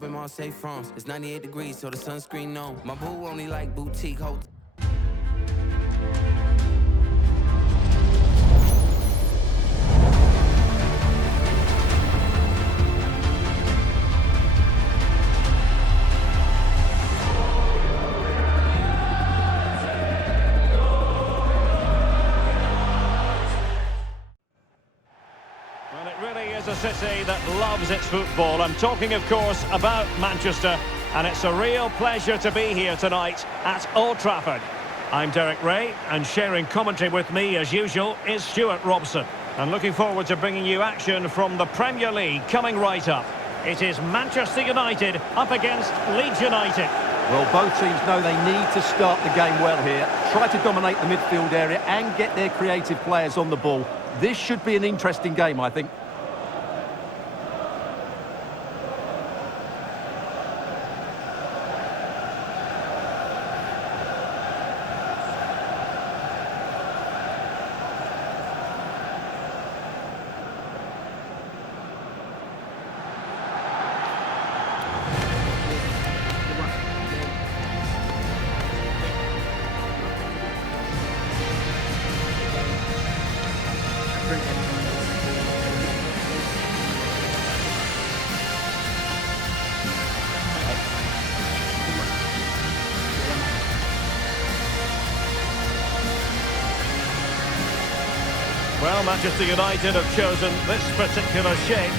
up in Marseille, France. It's 98 degrees, so the sunscreen on. My boo only like boutique hotels. Well, it really is a city that loves its football. I'm talking, of course, about Manchester, and it's a real pleasure to be here tonight at Old Trafford. I'm Derek Ray, and sharing commentary with me, as usual, is Stuart Robson. And looking forward to bringing you action from the Premier League coming right up. It is Manchester United up against Leeds United. Well, both teams know they need to start the game well here. Try to dominate the midfield area and get their creative players on the ball. This should be an interesting game, I think. Well, Manchester United have chosen this particular shape.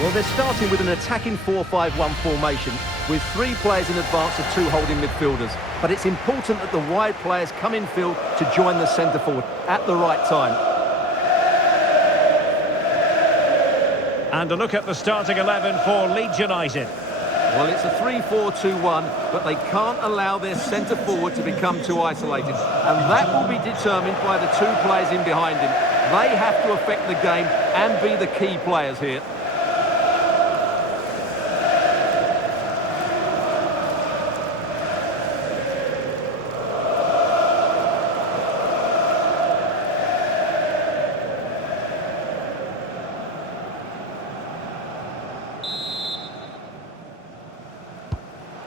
Well, they're starting with an attacking 4-5-1 formation with 3 players in advance of 2 holding midfielders. But it's important that the wide players come in field to join the centre forward at the right time. And a look at the starting 11 for Leeds United. Well, it's a 3-4-2-1, but they can't allow their centre forward to become too isolated. And that will be determined by the 2 players in behind him. They have to affect the game and be the key players here.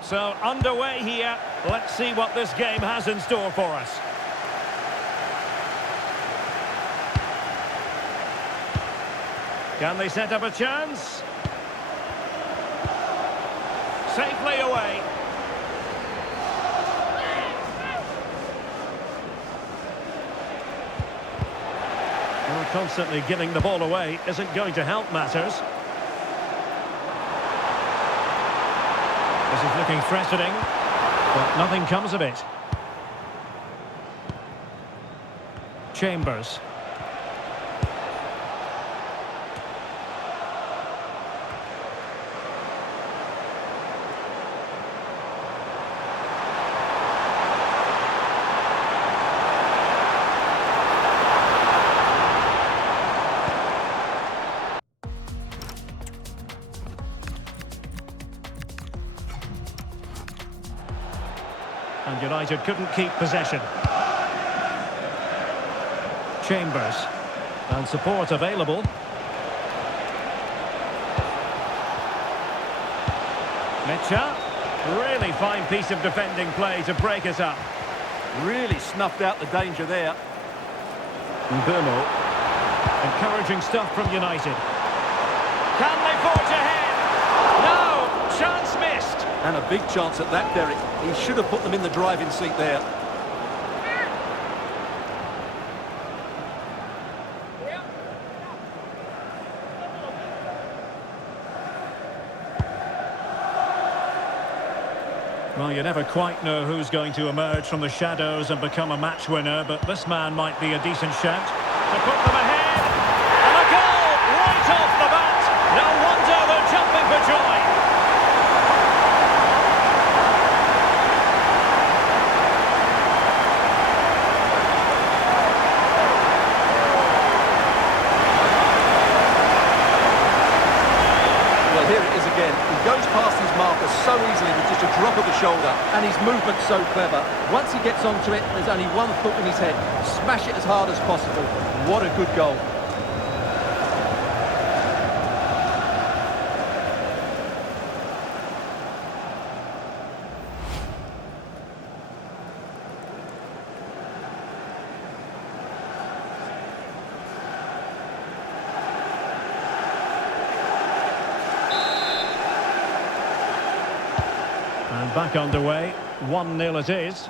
So, underway here. Let's see what this game has in store for us. Can they set up a chance? Safely away. Well, constantly giving the ball away isn't going to help matters. This is looking threatening, but nothing comes of it. Chambers. And United couldn't keep possession. Chambers. And support available. Mecha. Really fine piece of defending play to break it up. Really snuffed out the danger there. Mbumo. Encouraging stuff from United. Can they forge ahead? No! Chance missed. And a big chance at that, Derek. He should have put them in the driving seat there. Well, you never quite know who's going to emerge from the shadows and become a match winner, but this man might be a decent shout. To put them ahead! And a goal! Right off the bat! No wonder they're jumping for joy! Well, here it is again. He goes past his marker so easily with just a drop of the shoulder, and his movement's so clever. Once he gets onto it, there's only one thought in his head: smash it as hard as possible. What a good goal. And back underway. 1-0 it is.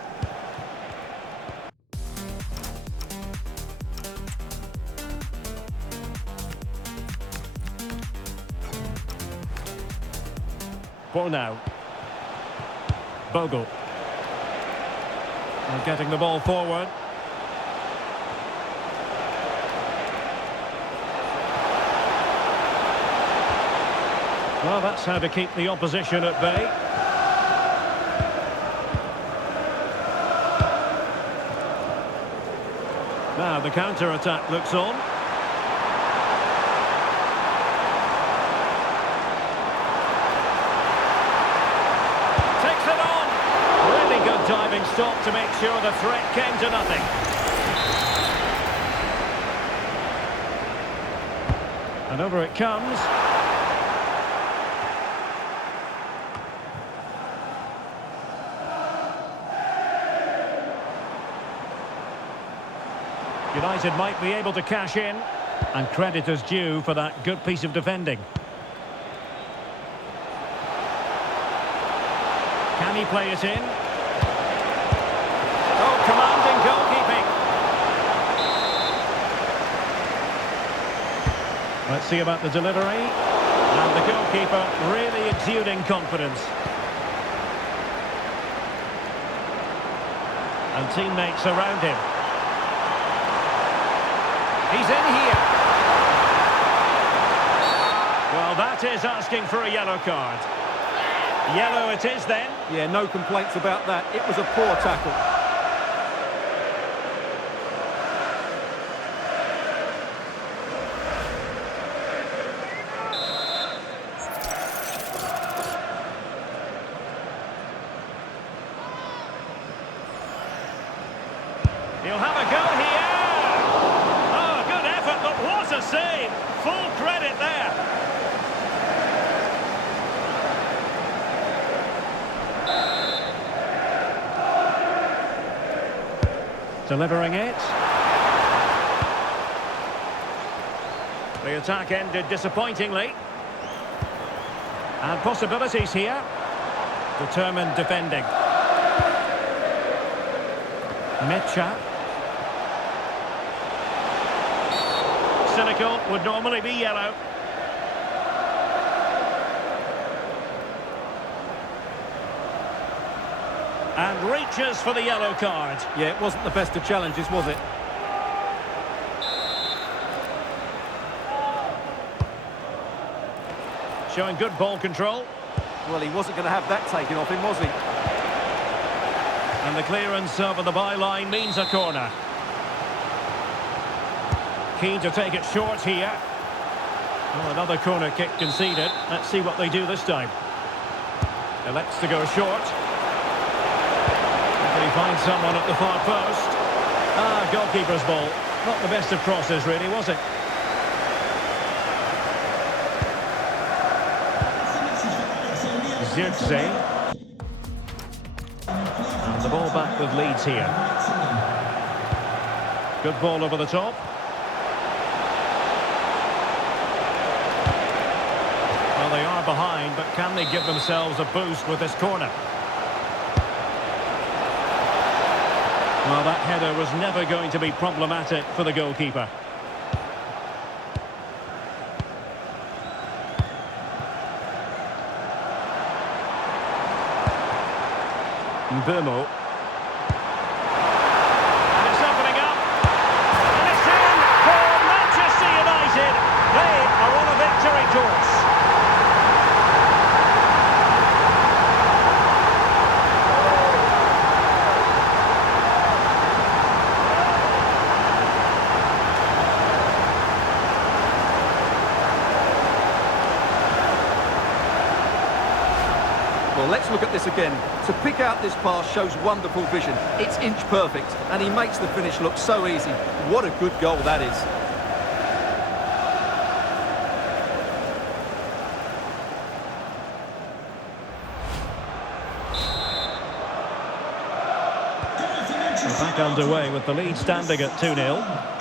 Ball now. Bogle. And getting the ball forward. Well, that's how to keep the opposition at bay. Now the counter-attack looks on. Takes it on! Really good diving stop to make sure the threat came to nothing. And over it comes. United might be able to cash in, and credit is due for that good piece of defending. Can he play it in? Oh, commanding goalkeeping. Let's see about the delivery. And the goalkeeper really exuding confidence. And teammates around him. He's in here. Well, that is asking for a yellow card. Yellow it is then. Yeah, no complaints about that. It was a poor tackle. He'll have a go here. Oh, good effort, but what a save. Full credit there. Delivering it. The attack ended disappointingly. And possibilities here. Determined defending. Mecha. Cynical, would normally be yellow. And reaches for the yellow card. Yeah, it wasn't the best of challenges, was it? Showing good ball control. Well, he wasn't going to have that taken off him, was he? And the clearance over the byline means a corner. Keen to take it short here. Well, another corner kick conceded. Let's see what they do this time. Elects to go short. Can he find someone at the far post? Ah, goalkeeper's ball. Not the best of crosses, really, was it? Zirkzee. And the ball back with Leeds here. Good ball over the top. Well, they are behind, but can they give themselves a boost with this corner? Well, that header was never going to be problematic for the goalkeeper. Mbeumo. And it's opening up. And it's in for Manchester United. They are on a victory course. Well, let's look at this again. To pick out this pass shows wonderful vision. It's inch perfect, and he makes the finish look so easy. What a good goal that is. We're back underway with the lead standing at 2-0.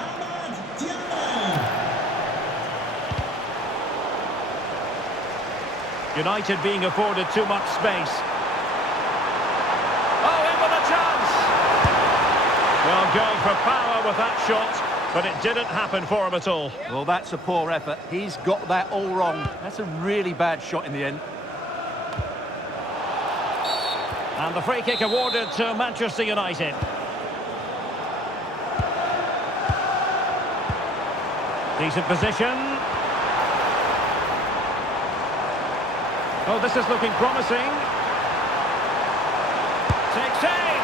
United being afforded too much space. going for power with that shot, but it didn't happen for him at all. Well, that's a poor effort. He's got that all wrong. That's a really bad shot in the end. And the free kick awarded to Manchester United. Decent position. Oh, this is looking promising. Takes aim.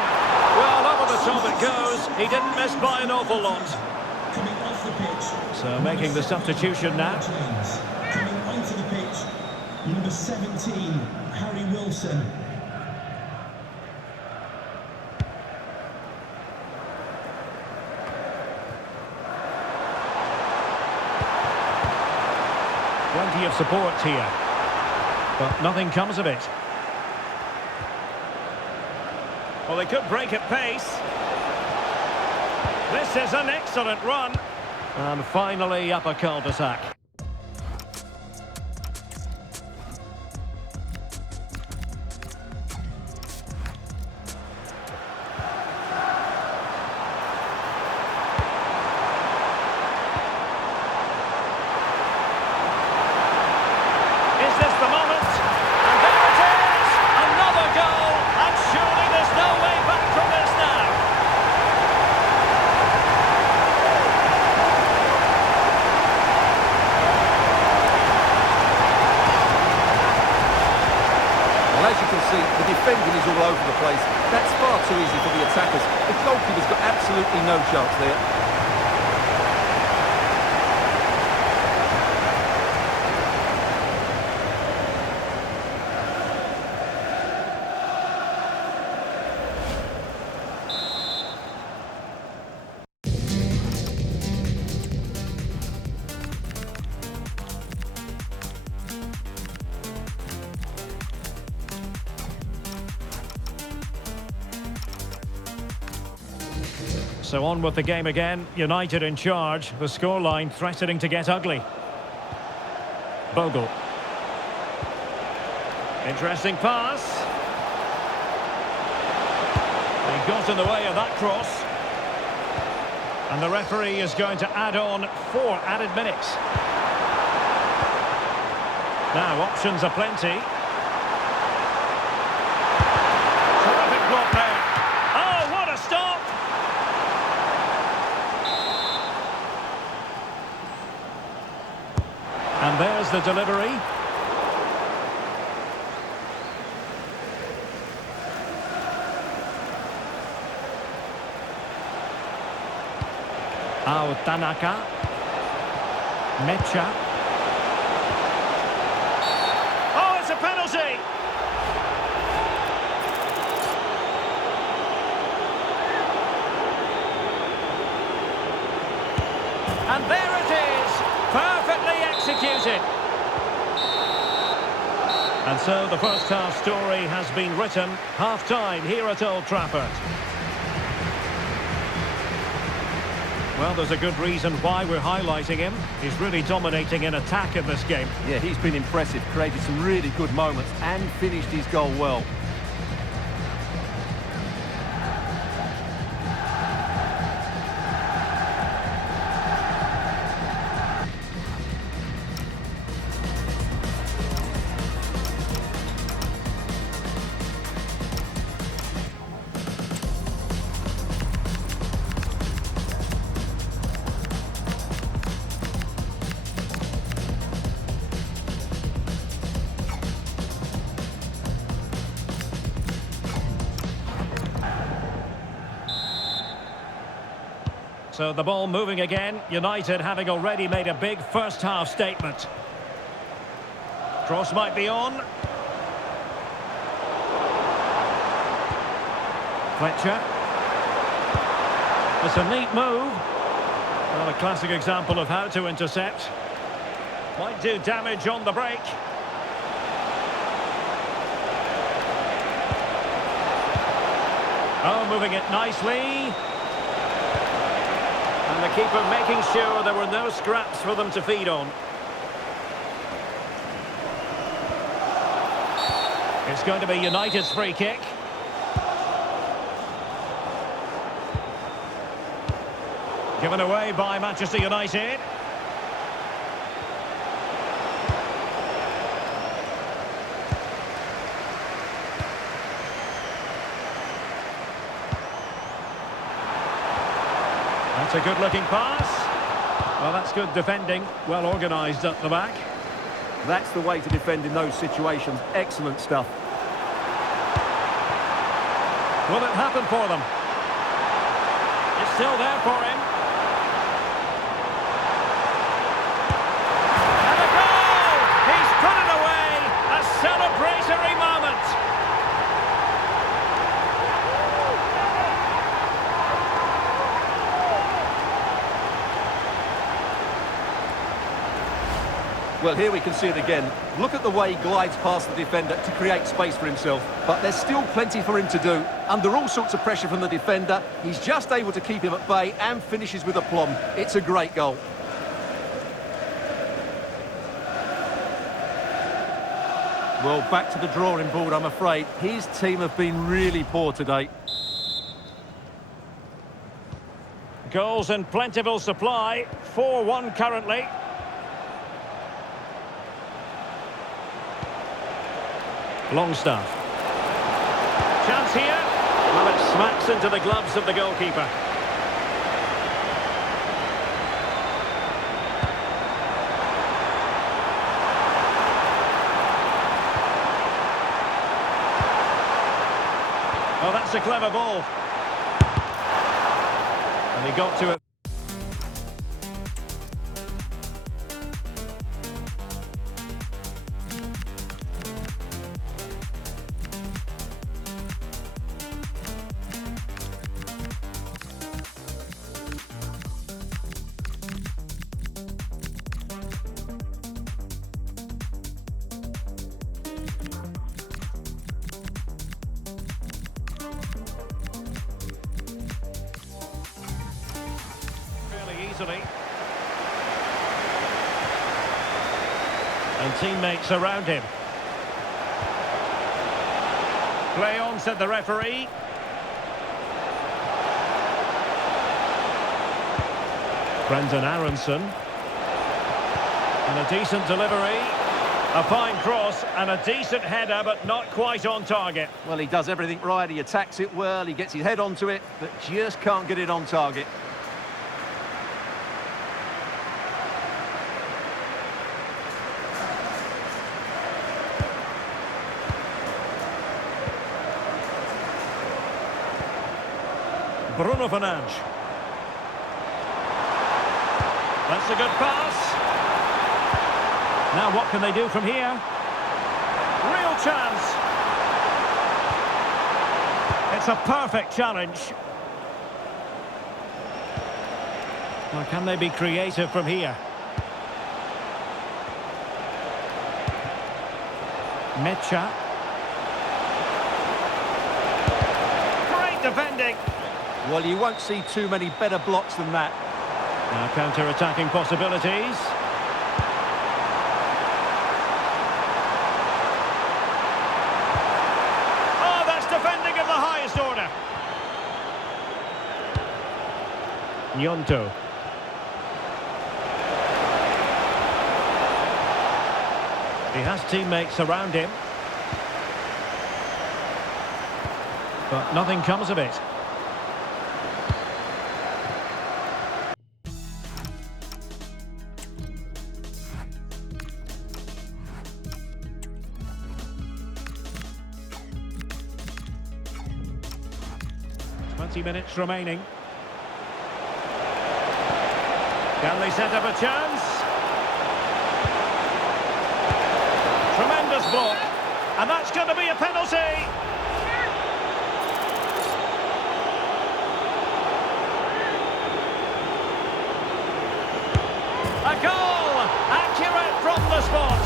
Well, over the top it goes. He didn't miss by an awful lot. Coming off the pitch. So making the substitution now. Coming onto the pitch, number 17, Harry Wilson. Plenty of support here, but nothing comes of it. Well, they could break at pace. This is an excellent run. And finally up a cul-de-sac. As you can see, the defending is all over the place. That's far too easy for the attackers. The goalkeeper's got absolutely no chance there. So on with the game again. United in charge. The scoreline threatening to get ugly. Bogle. Interesting pass. He got in the way of that cross. And the referee is going to add on 4 added minutes. Now options are plenty. Terrific block there. Oh, what a stop! And there's the delivery. Tanaka. Mecha. Oh, it's a penalty! And there it is! Perfectly executed. And so the first half story has been written. Half-time here at Old Trafford. Well, there's a good reason why we're highlighting him. He's really dominating in attack in this game. Yeah, he's been impressive, created some really good moments and finished his goal well. So the ball moving again. United having already made a big first half statement. Cross might be on. Fletcher. It's a neat move. Well, a classic example of how to intercept. Might do damage on the break. Oh, moving it nicely. And the keeper making sure there were no scraps for them to feed on. It's going to be United's free kick. Given away by Manchester United. That's a good-looking pass. Well, that's good defending. Well organised at the back. That's the way to defend in those situations. Excellent stuff. Will it happen for them? It's still there for him. And a goal! He's put it away! A celebratory moment! Well, here we can see it again. Look at the way he glides past the defender to create space for himself. But there's still plenty for him to do. Under all sorts of pressure from the defender, he's just able to keep him at bay and finishes with aplomb. It's a great goal. Well, back to the drawing board, I'm afraid. His team have been really poor today. Goals in plentiful supply. 4-1 currently. Longstaff. Chance here. Well, it smacks into the gloves of the goalkeeper. Oh, that's a clever ball. And he got to it. Easily. And teammates around him. Play on, said the referee. Brendan Aronson. And a decent delivery. A fine cross and a decent header, but not quite on target. Well, he does everything right. He attacks it well. He gets his head onto it, but just can't get it on target. Bruno Fernandes. That's a good pass. Now what can they do from here? Real chance. It's a perfect challenge. Or can they be creative from here? Mecha. Great defending. Well, you won't see too many better blocks than that. Now counter-attacking possibilities. Oh, that's defending of the highest order. Nyonto. He has teammates around him. But nothing comes of it. Minutes remaining. Can they set up a chance? Tremendous block. And that's going to be a penalty. A goal! Accurate from the spot.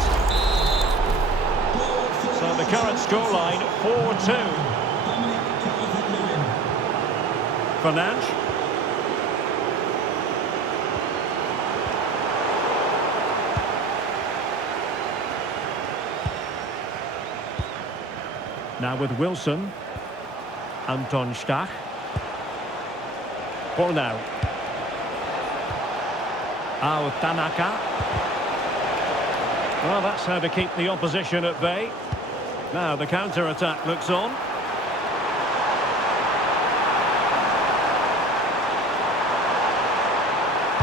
So the current scoreline, 4-2. Fernandes. Now with Wilson. Anton Stach. Ball now. Tanaka. Well, that's how to keep the opposition at bay. Now the counter-attack looks on.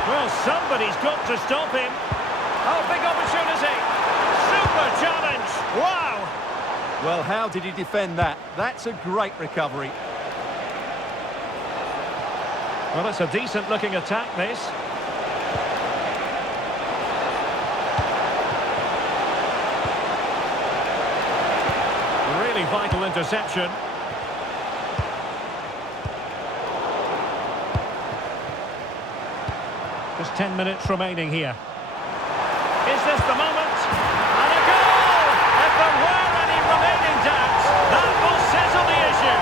Well, somebody's got to stop him. Oh, big opportunity. Super challenge. Wow. Well, how did he defend that? That's a great recovery. Well, it's a decent-looking attack, this. Really vital interception. Just 10 minutes remaining here. Is this the moment? And a goal! If there were any remaining doubts, that will settle the issue.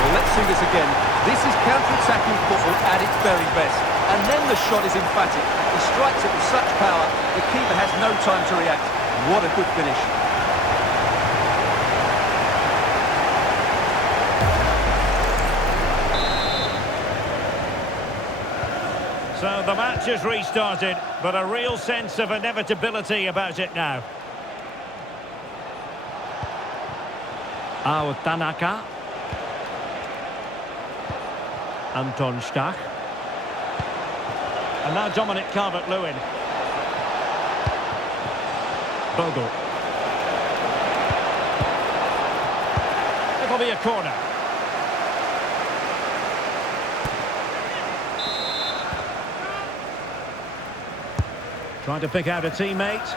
Well, let's see this again. This is counter-attacking football at its very best. And then the shot is emphatic. He strikes it with such power, the keeper has no time to react. What a good finish. So the match is restarted, but a real sense of inevitability about it now. Tanaka. Anton Stach. And now Dominic Calvert-Lewin. Bogle. It'll be a corner. Trying to pick out a teammate.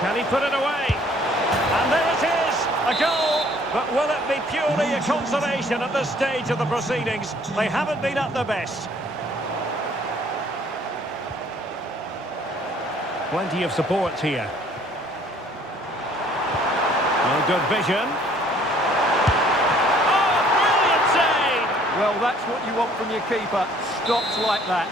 Can he put it away? And there it is, a goal. But will it be purely a consolation at this stage of the proceedings? They haven't been at their best. Plenty of support here. Well, good vision. Oh, brilliant save! Well, that's what you want from your keeper. Stops like that.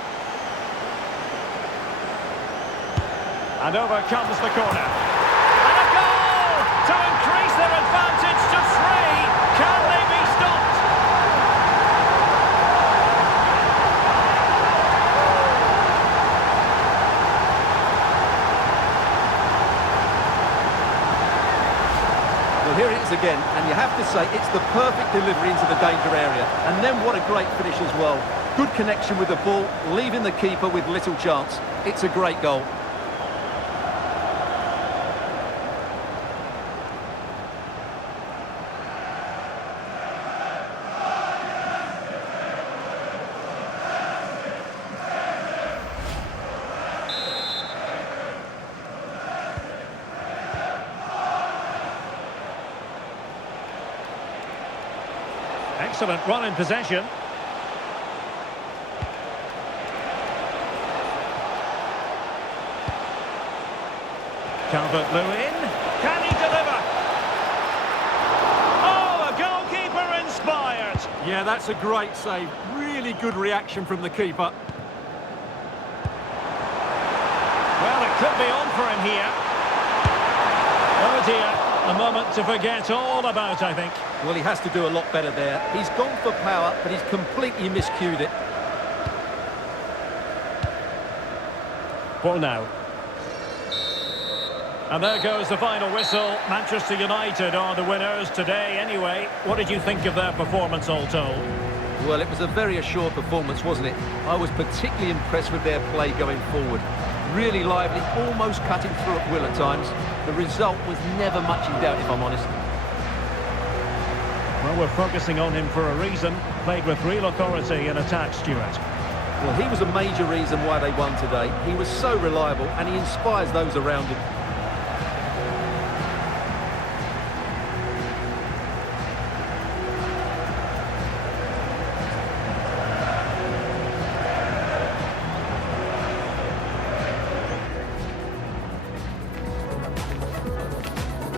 And over comes the corner. And a goal to increase their advantage to 3. Can they be stopped? Well, here it is again, and you have to say it's the perfect delivery into the danger area. And then what a great finish as well. Good connection with the ball, leaving the keeper with little chance. It's a great goal. Excellent run in possession. Calvert-Lewin. Can he deliver? Oh, a goalkeeper inspired. Yeah, that's a great save. Really good reaction from the keeper. Well, it could be on for him here. Oh dear. A moment to forget all about, I think. Well, he has to do a lot better there. He's gone for power, but he's completely miscued it. Ball now. And there goes the final whistle. Manchester United are the winners today anyway. What did you think of their performance all told? Well, it was a very assured performance, wasn't it? I was particularly impressed with their play going forward. Really lively, almost cutting through at will at times. The result was never much in doubt, if I'm honest. Well, we're focusing on him for a reason. Played with real authority in attack, Stuart. Well, he was a major reason why they won today. He was so reliable and he inspires those around him.